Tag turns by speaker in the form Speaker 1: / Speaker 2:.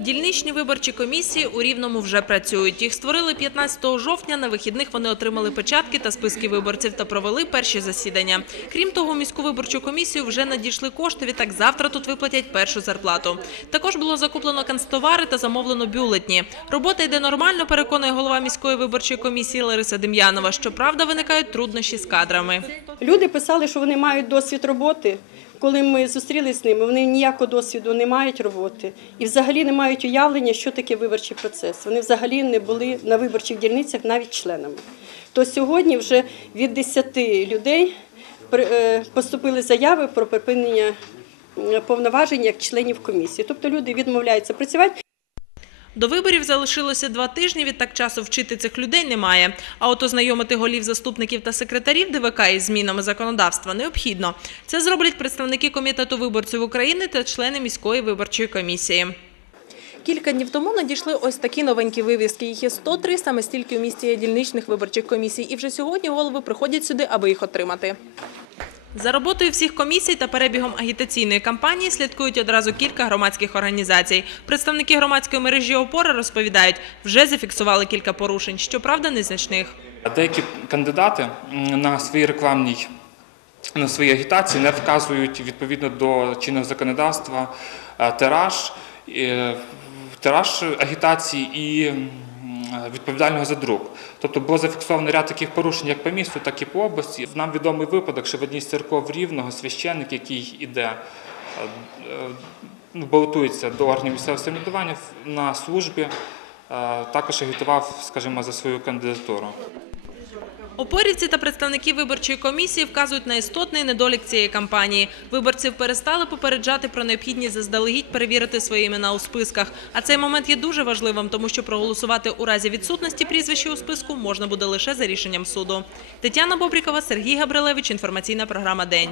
Speaker 1: Дільничні виборчі комісії у Рівному вже працюють. Їх створили 15 жовтня. На вихідних вони отримали печатки та списки виборців та провели перші засідання. Крім того, міську виборчу комісію вже надійшли кошти. Відтак завтра тут виплатять першу зарплату. Також було закуплено канцтовари та замовлено бюлетні. Робота йде нормально, переконує голова міської виборчої комісії Лариса Дем'янова. Щоправда, виникають труднощі з кадрами.
Speaker 2: Люди писали, що вони мають досвід роботи. Коли ми зустрілися з ними, вони ніякого досвіду не мають роботи і взагалі не мають уявлення, що таке виборчий процес. Вони взагалі не були на виборчих дільницях навіть членами. То сьогодні вже від 10 людей е, поступили заяви про припинення повноважень як членів комісії. Тобто люди відмовляються працювати.
Speaker 1: До виборів залишилося два тижні, відтак часу вчити цих людей немає. А от ознайомити голів заступників та секретарів ДВК із змінами законодавства необхідно. Це зроблять представники Комітету виборців України та члени міської виборчої комісії. Кілька днів тому надійшли ось такі новенькі вивіски. Їх є 103, саме стільки у місті є дільничних виборчих комісій. І вже сьогодні голови приходять сюди, аби їх отримати. За роботою всіх комісій та перебігом агітаційної кампанії слідкують одразу кілька громадських організацій. Представники громадської мережі «Опора» розповідають, вже зафіксували кілька порушень, щоправда, незначних.
Speaker 3: Деякі кандидати на своїй рекламній на своїй агітації не вказують відповідно до чинного законодавства е, тираж, е, тираж агітації і відповідального за друк. Тобто було зафіксовано ряд таких порушень як по місту, так і по області. Нам відомий випадок, що в одній з церков Рівного священник, який іде е, е, ну, балотується до органів місцевого самоврядування на службі, е, також агітував, скажімо, за свою кандидатуру.
Speaker 1: Опорівці та представники виборчої комісії вказують на істотний недолік цієї кампанії. Виборців перестали попереджати про необхідність заздалегідь перевірити свої імена у списках. А цей момент є дуже важливим, тому що проголосувати у разі відсутності прізвища у списку можна буде лише за рішенням суду. Тетяна Бобрікова, Сергій Габрилевич. Інформаційна програма День.